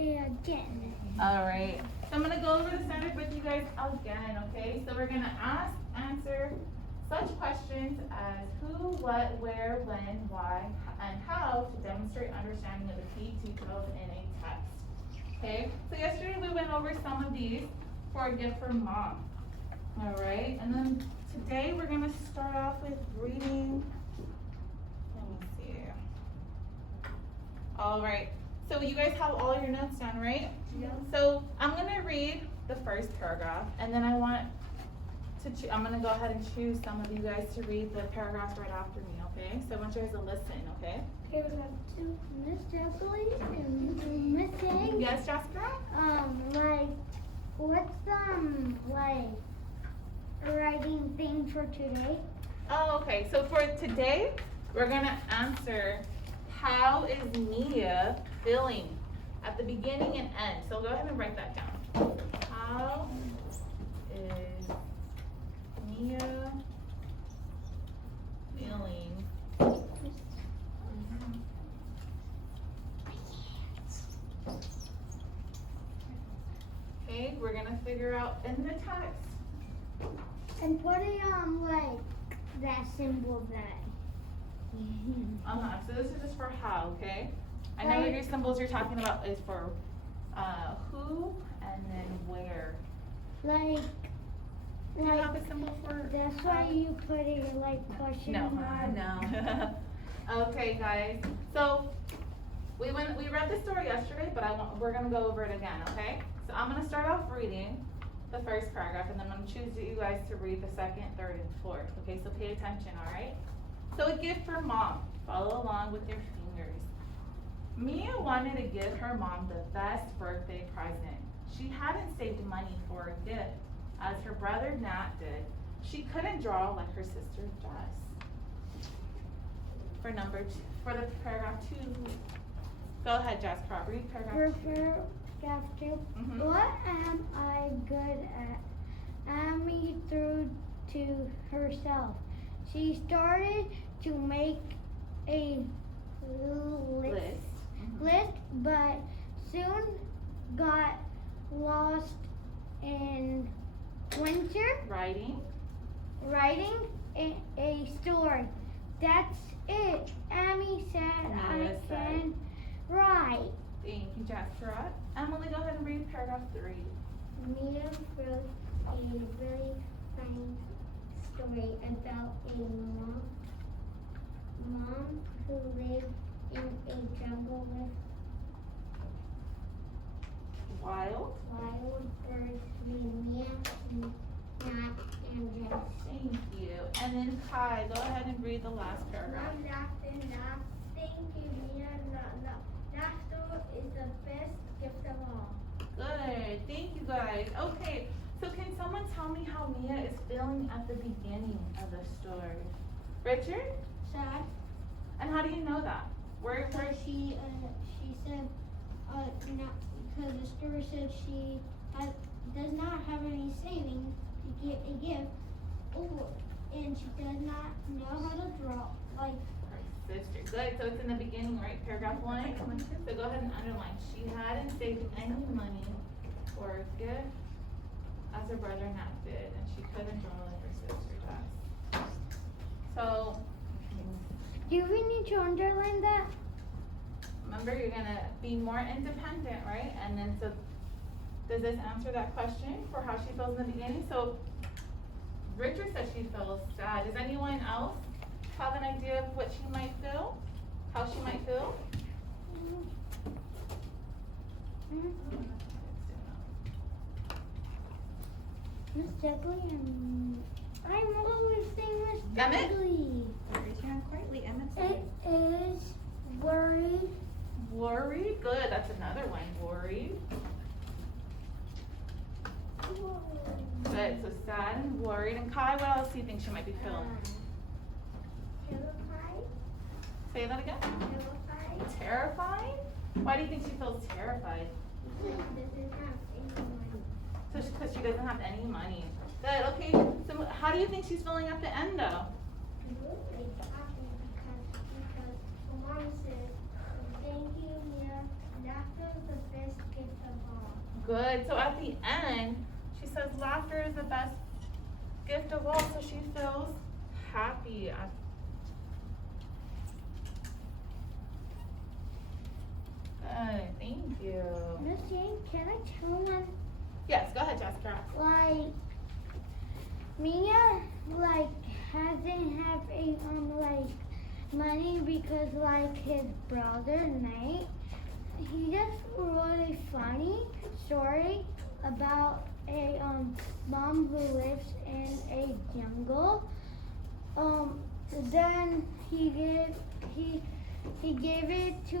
again. All right. So I'm gonna go over the standard with you guys again, okay? So we're gonna answer such questions as who, what, where, when, why, and how to demonstrate understanding of the key details in a text. Okay? So yesterday we went over some of these for a gift from mom. All right? And then today we're gonna start off with reading. Let me see. All right. So you guys have all your notes down, right? Yeah. So I'm gonna read the first paragraph, and then I'm gonna go ahead and choose some of you guys to read the paragraphs right after me, okay? So I want you guys to listen, okay? Okay, we have two, Miss Jacqueline and Miss Hank. Yes, Jessica? Like, what's like, writing thing for today? Oh, okay. So for today, we're gonna answer how is Mia feeling at the beginning and end. So go ahead and write that down. How is Mia feeling? Okay, we're gonna figure out in the text. And put it on, like, that symbol that. So this is just for how, okay? I know Right. your symbols you're talking about is for who and then where. Like, Do you have a symbol for? that's why you put it like question No. mark. No. Okay, guys. So we read the story yesterday, but we're gonna go over it again, okay? So I'm gonna start off reading the first paragraph, and then I'm gonna choose you guys to read the second, third, and fourth. Okay, so pay attention, all right? So a gift for mom. Follow along with your fingers. Mia wanted to give her mom the best birthday present. She hadn't saved money for a gift, as her brother Nat did. She couldn't draw like her sister Jess. For the paragraph 2. Go ahead, Jess. Read paragraph 2. Paragraph 2. Mhm. What am I good at? Amy threw to herself. She started to make a list, but soon got lost in winter Writing. writing a story. That's it. Amy said I Mia said. can write. Thank you, Jess. Emily, go ahead and read paragraph 3. Mia wrote a really funny story about a mom who lived in a jungle with Wild. wild birds named Mia, Nat, and Jess. Thank you. And then Kai, go ahead and read the last paragraph. Thank you, Mia. That story is the best gift of all. Good. Thank you, guys. Okay. So can someone tell me how Mia is feeling at the beginning of the story? Richard? Sad. And how do you know that? Where? She said, because the story said she does not have any savings to get a gift, and she does not know how to draw. Like, Sister. Good. So it's in the beginning, right? Paragraph 1. So go ahead and underline. She hadn't saved any money for a gift as her brother Nat did, and she couldn't draw like her sister does. So do we need to underline that? remember, you're gonna be more independent, right? And then so does this answer that question for how she feels in the beginning? So Richard says she feels sad. Does anyone else have an idea of what she might feel? How she might feel? Miss Jacqueline. I'm always saying Miss Emmett? Jacqueline. Raise your hand quietly, Emmett. It is worried. Worried. Good. That's another one. Worried. Good. So sad and worried. And Kai, what else do you think she might be feeling? Terrified. Say that again. Terrified. Terrified? Why do you think she feels terrified? So because she doesn't have any money. Good. Okay. So how do you think she's feeling at the end, though? Because mom said, thank you, Mia. That was the best Good. So at the end, she says laughter is the best gift of all, so she feels happy. Good. Thank you. Miss Jane, can I tell one? Yes, go ahead, Jessica. Like, Mia, like, hasn't have a, like, money because, like, his brother, Nate, he just wrote a funny story about a, mom who lives in a jungle. Then he gave it to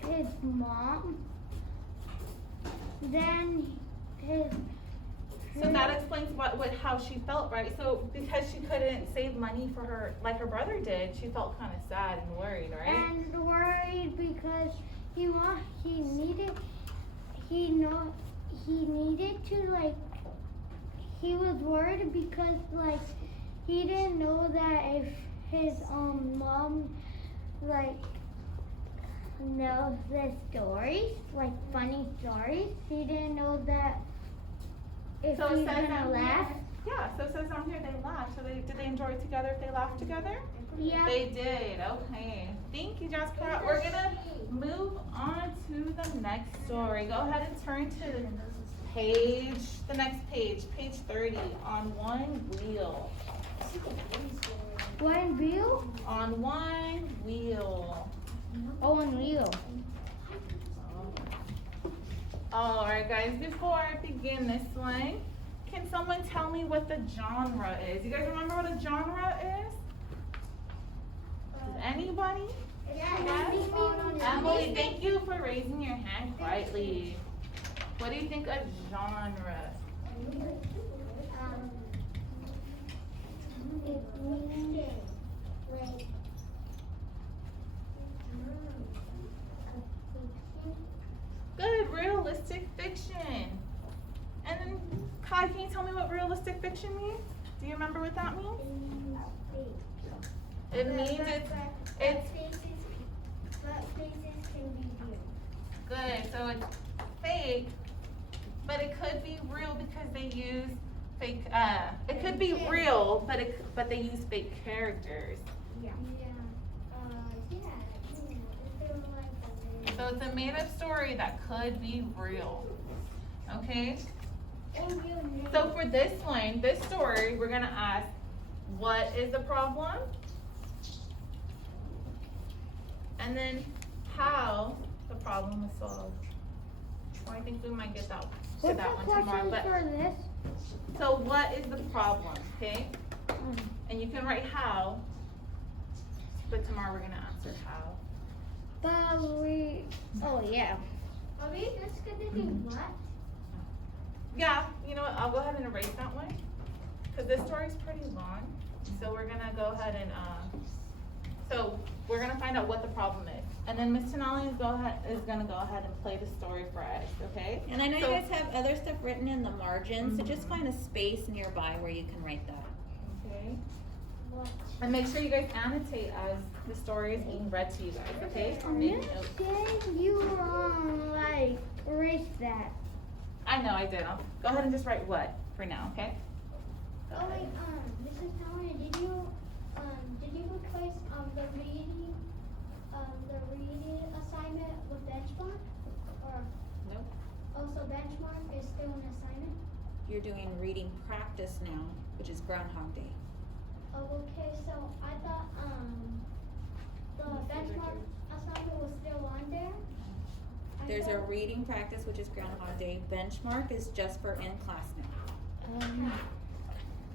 his mom. Then So that explains how she felt, right? So because she couldn't save money for her, like her brother did, she felt kind of sad and worried, right? And worried because he needed to, like, he was worried because, like, he didn't know that if his mom, like, knows the stories, like funny stories, he didn't know that if So it he's says gonna on laugh. here, yeah, so it says on here they laughed. So did they enjoy it together if they laughed together? Yeah. They did, okay. Thank you, Jessica. We're gonna move on to the next story. Go ahead and turn to the next page 30, on one wheel. One wheel? On one wheel. Oh, one wheel. Alright guys, before I begin this one, can someone tell me what the genre is? You guys remember what a genre is? Does anybody? Emily, thank you for raising your hand quietly. What do you think a genre? Good, realistic fiction. And then, Kai, can you tell me what realistic fiction means? Do you remember what that means? It means it's good, so it's fake, but it could be real because they use fake, it could be real, but they use fake characters. So it's a made up story that could be real, okay? So for this one, this story, we're gonna ask, what is the problem? And then how the problem is solved. Or I think we might get that, to What's that the one tomorrow. question for this? So what is the problem, okay? And you can write how, but tomorrow we're gonna answer how. Oh yeah. Are we just gonna do what? Yeah, you know what, I'll go ahead and erase that one, because this story's pretty long. So we're gonna go ahead and, so we're gonna find out what the problem is. And then Miss Tenali is gonna go ahead and play the story for us, okay? And I know So- you guys have other stuff written in the margin, so just find a space nearby where you can write that. Okay. And make sure you guys annotate as the story is being read to you guys, okay? Or make notes. Then you like erase that. I know I did. I'll go ahead and just write what for now, okay? Oh wait, Mrs. Towner, did you replace the reading assignment with benchmark? Or Nope. also benchmark is still an assignment? You're doing reading practice now, which is Groundhog Day. Oh, okay, so I thought the benchmark assignment was still on there. There's a reading practice, which is Groundhog Day. Benchmark is just for in class now.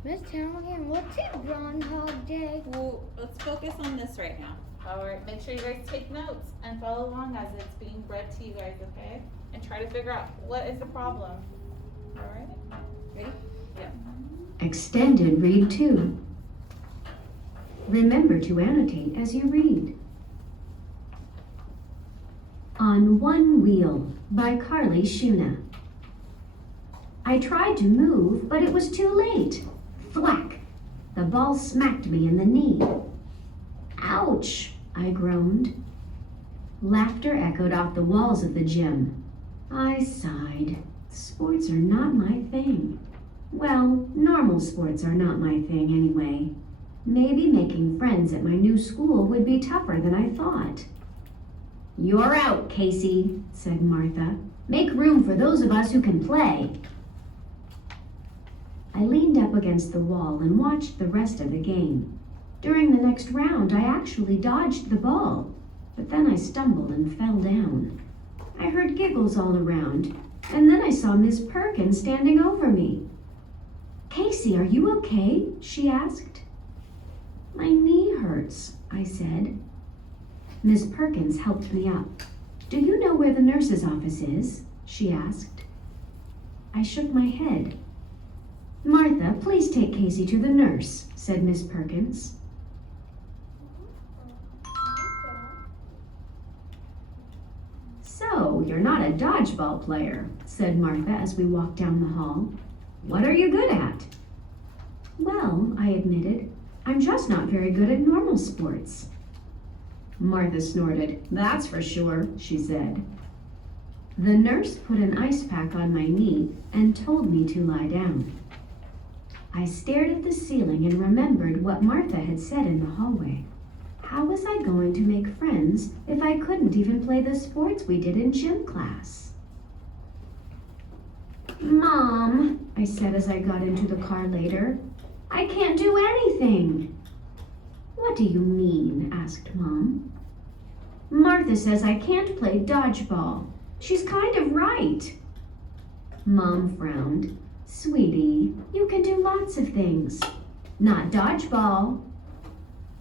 Miss Towner, what's it Groundhog Day? Well, let's focus on this right now. Alright, make sure you guys take notes and follow along as it's being read to you guys, okay? And try to figure out what is the problem. Alright? Ready? Yeah. Extended Read 2. Remember to annotate as you read. On One Wheel by Carly Shuna. I tried to move, but it was too late. Thwack! The ball smacked me in the knee. Ouch! I groaned. Laughter echoed off the walls of the gym. I sighed. Sports are not my thing. Well, normal sports are not my thing anyway. Maybe making friends at my new school would be tougher than I thought. You're out, Casey, said Martha. Make room for those of us who can play. I leaned up against the wall and watched the rest of the game. During the next round, I actually dodged the ball, but then I stumbled and fell down. I heard giggles all around, and then I saw Miss Perkins standing over me. Casey, are you okay? She asked. My knee hurts, I said. Miss Perkins helped me up. Do you know where the nurse's office is? She asked. I shook my head. Martha, please take Casey to the nurse, said Miss Perkins. So, you're not a dodgeball player, said Martha as we walked down the hall. What are you good at? Well, I admitted, I'm just not very good at normal sports. Martha snorted. That's for sure, she said. The nurse put an ice pack on my knee and told me to lie down. I stared at the ceiling and remembered what Martha had said in the hallway. How was I going to make friends if I couldn't even play the sports we did in gym class? Mom, I said as I got into the car later, I can't do anything. What do you mean? Asked Mom. Martha says I can't play dodgeball. She's kind of right. Mom frowned. Sweetie, you can do lots of things. Not dodgeball.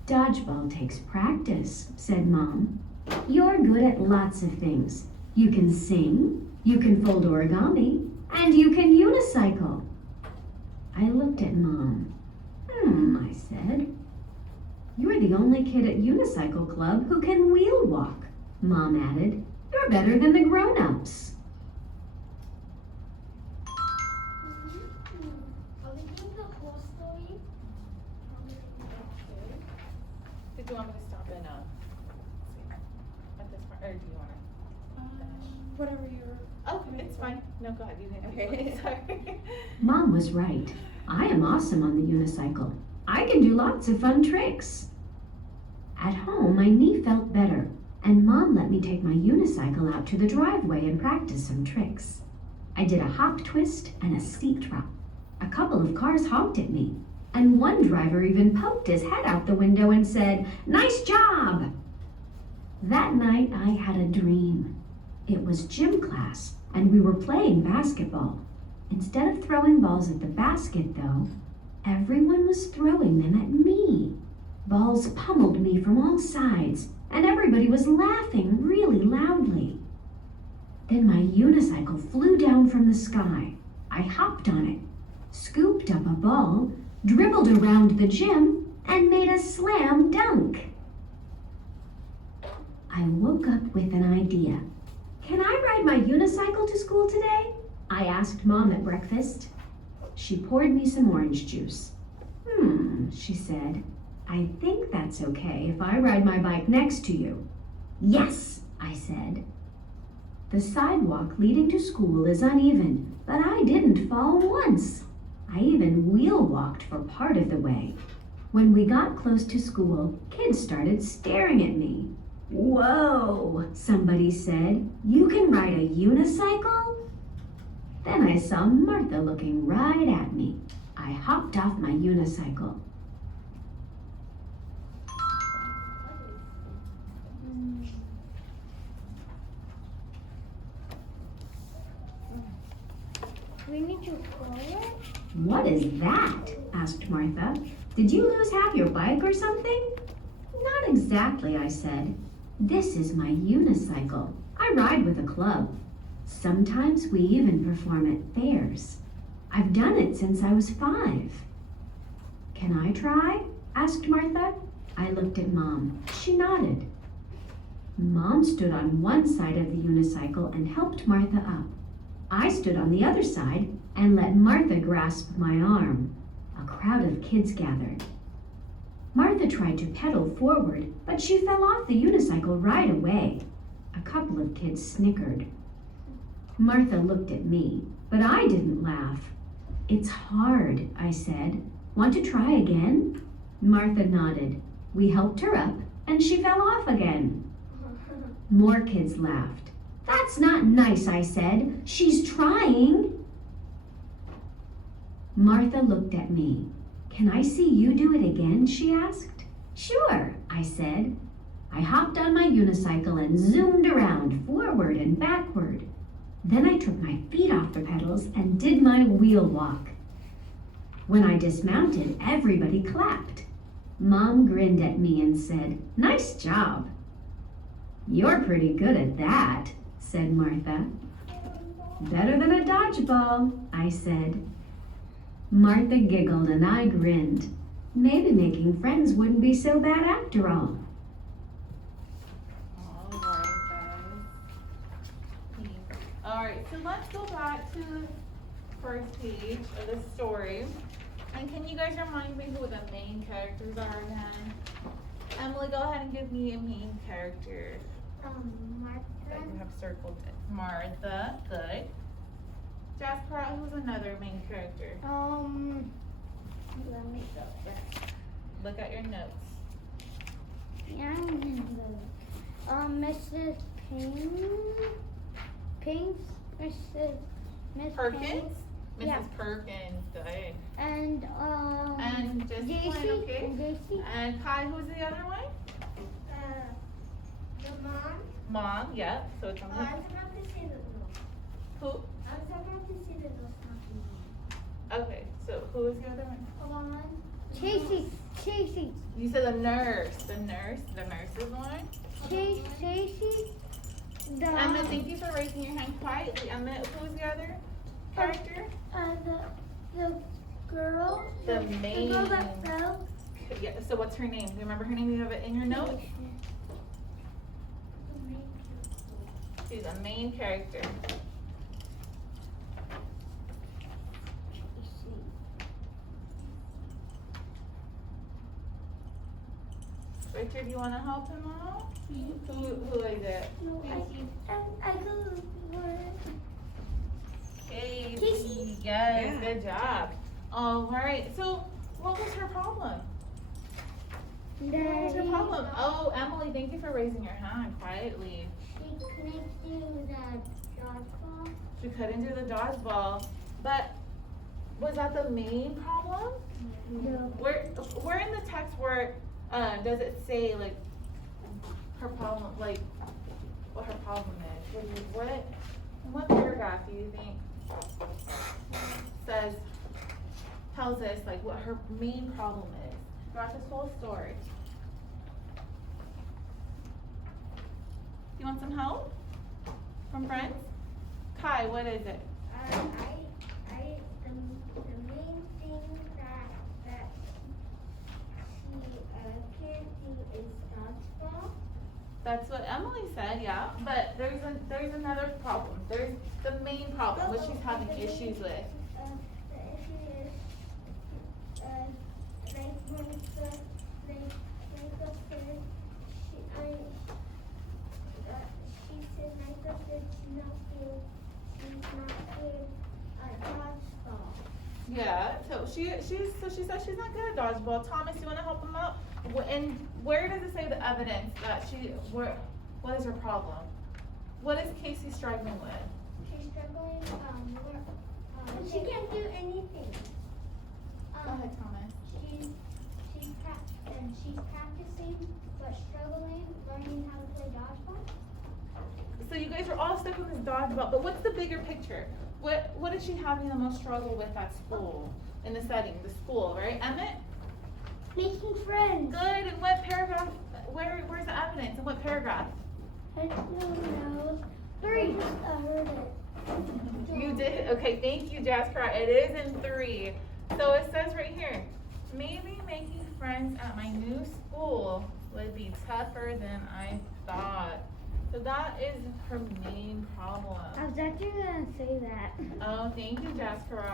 Dodgeball takes practice, said Mom. You're good at lots of things. You can sing, you can fold origami, and you can unicycle. I looked at Mom. I said. You're the only kid at Unicycle Club who can wheel walk, Mom added. You're better than the grown-ups. Are we doing the whole story? Did you want me to stop in, at this part, or do you want to finish? Whatever you're. Oh, it's fine. No, go ahead. You can Okay. Sorry. Mom was right. I am awesome on the unicycle. I can do lots of fun tricks. At home, my knee felt better, and Mom let me take my unicycle out to the driveway and practice some tricks. I did a hop twist and a steep drop. A couple of cars honked at me, and one driver even poked his head out the window and said, "Nice job!" That night, I had a dream. It was gym class, and we were playing basketball. Instead of throwing balls at the basket, though, everyone was throwing them at me. Balls pummeled me from all sides, and everybody was laughing really loudly. Then my unicycle flew down from the sky. I hopped on it, scooped up a ball, dribbled around the gym, and made a slam dunk. I woke up with an idea. Can I ride my unicycle to school today? I asked Mom at breakfast. She poured me some orange juice. She said. I think that's okay if I ride my bike next to you. Yes, I said. The sidewalk leading to school is uneven, but I didn't fall once. I even wheel walked for part of the way. When we got close to school, kids started staring at me. Whoa, somebody said. You can ride a unicycle? Then I saw Martha looking right at me. I hopped off my unicycle. We need to call it? What is that? Asked Martha. Did you lose half your bike or something? Not exactly, I said. This is my unicycle. I ride with a club. Sometimes we even perform at fairs. I've done it since I was 5. Can I try? Asked Martha. I looked at Mom. She nodded. Mom stood on one side of the unicycle and helped Martha up. I stood on the other side and let Martha grasp my arm. A crowd of kids gathered. Martha tried to pedal forward, but she fell off the unicycle right away. A couple of kids snickered. Martha looked at me, but I didn't laugh. It's hard, I said. Want to try again? Martha nodded. We helped her up, and she fell off again. More kids laughed. That's not nice, I said. She's trying. Martha looked at me. Can I see you do it again? She asked. Sure, I said. I hopped on my unicycle and zoomed around, forward and backward. Then I took my feet off the pedals and did my wheel walk. When I dismounted, everybody clapped. Mom grinned at me and said, Nice job. You're pretty good at that, said Martha. Better than a dodgeball, I said. Martha giggled and I grinned. Maybe making friends wouldn't be so bad after all. Alright, so let's go back to the first page of the story. And can you guys remind me who the main characters are again? Emily, go ahead and give me a main character that Martha. you have circled it. Martha, good. Jasper, who's another main character? Let me go back. Look at your notes. Yeah, Mrs. Pinks, Miss Perkins? Pinks, Mrs. Yeah. Perkins, good. and just JC, one, okay. and JC. And Kai, who's the other one? The mom. Mom, yep. So it's on the, I was about to say the little. who? I was about to say the little snappy Okay, so who is the other one? mom. Hold on. Chasey. You said the nurse. The nurse is one. Chasey. Emma, thank you for raising your hand quietly. Emma, who's the other character? The girl. The main. The girl that fell. Yeah, so what's her name? Do you remember her name? You have it in your notes? She's a main character. Richard, you want to help him out? Who is it? No, I go Casey. Casey. Yes, Yeah. good job. All right. So, what was her problem? What was her problem? Oh, Emily, thank you for raising your hand quietly. She couldn't do the dodgeball. She couldn't do the dodgeball, but was that the main problem? No. Where in the text where does it say like her problem, like what her problem is? What paragraph do you think tells us like what her main problem is throughout this whole story? You want some help from friends? Kai, what is it? The main thing that she can't do is dodgeball. That's what Emily said, yeah. But there's another problem. There's the main problem, which she's having issues with. The issue is, like Monica said, she said Monica said she's not good at dodgeball. Yeah. So she said she's not good at dodgeball. Thomas, you want to help him out? And where does it say the evidence that what is her problem? What is Casey struggling with? She's struggling she can't do anything. Go ahead, Thomas. She's practicing but struggling learning how to play dodgeball. So you guys are all stuck with this dodgeball, but what's the bigger picture? What is she having the most struggle with at school? In the setting, the school, right? Emmett? Making friends. Good. And what paragraph? Where's the evidence? In what paragraph? I don't know. 3. I heard it. You did? Okay, thank you, Jasper. It is in 3. So it says right here, maybe making friends at my new school would be tougher than I thought. So that is her main problem. I was actually gonna say that. Oh, thank you, Jasper.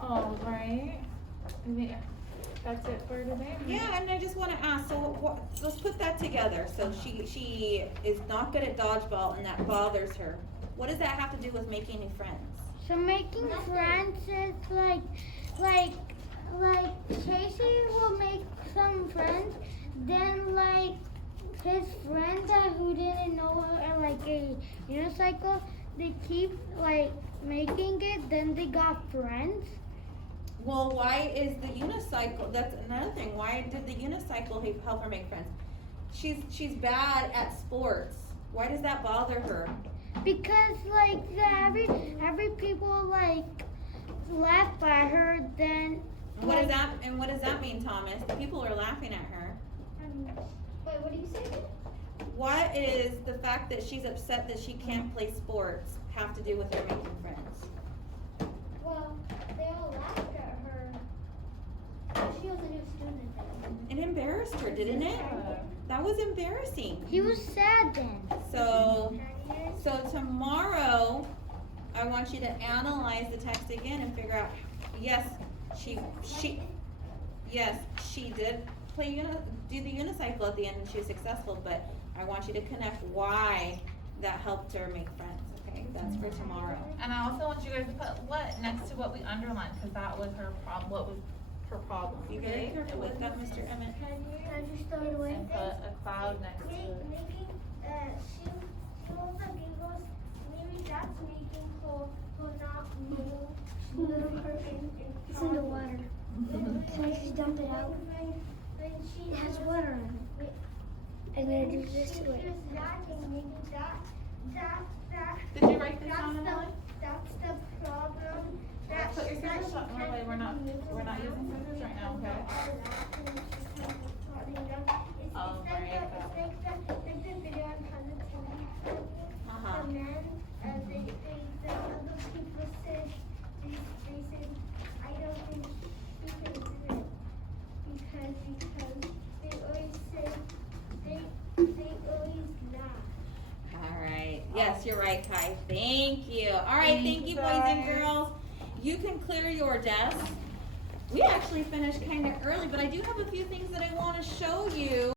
All right. that's it for today. Yeah, and I just wanna ask, so let's put that together. So she is not good at dodgeball and that bothers her. What does that have to do with making new friends? So making friends is like Casey will make some friends, then like his friends who didn't know like a unicycle, they keep like making it, then they got friends. Well, why is the unicycle, that's another thing, why did the unicycle help her make friends? She's bad at sports. Why does that bother her? Because like every people like laugh by her, then What does that mean, Thomas? The people are laughing at her. Wait, what do you say? What is the fact that she's upset that she can't play sports have to do with her making friends? Well, they all laughed at her. She was a new student then. It embarrassed her, didn't it? That was embarrassing. He was sad then. So tomorrow, I want you to analyze the text again and figure out, yes, she did do the unicycle at the end and she was successful, but I want you to connect why that helped her make friends, okay? That's for tomorrow. And I also want you guys to put what next to what we underlined, because that was her problem. What was her problem? You very okay? careful with that, Mr. Emmett. Can you start away? And put a cloud next to it. Making, she holds the giggles, maybe that's making her not move. Little person. It's in the water. So I just dump it out. It has water in it. I'm gonna do this to it. Did you write this down, Emily? That's the problem. Put your scissors up. No, wait, we're not using scissors right now, okay? Oh, right. It's like the video on positivity. Uh-huh. And then the other people said, they said, I don't think she can do it. Because they always say, they always laugh. All right. Yes, you're right, Kai. Thank you. All right, thank you, boys and girls. You can clear your desk. We actually finished kind of early, but I do have a few things that I want to show you.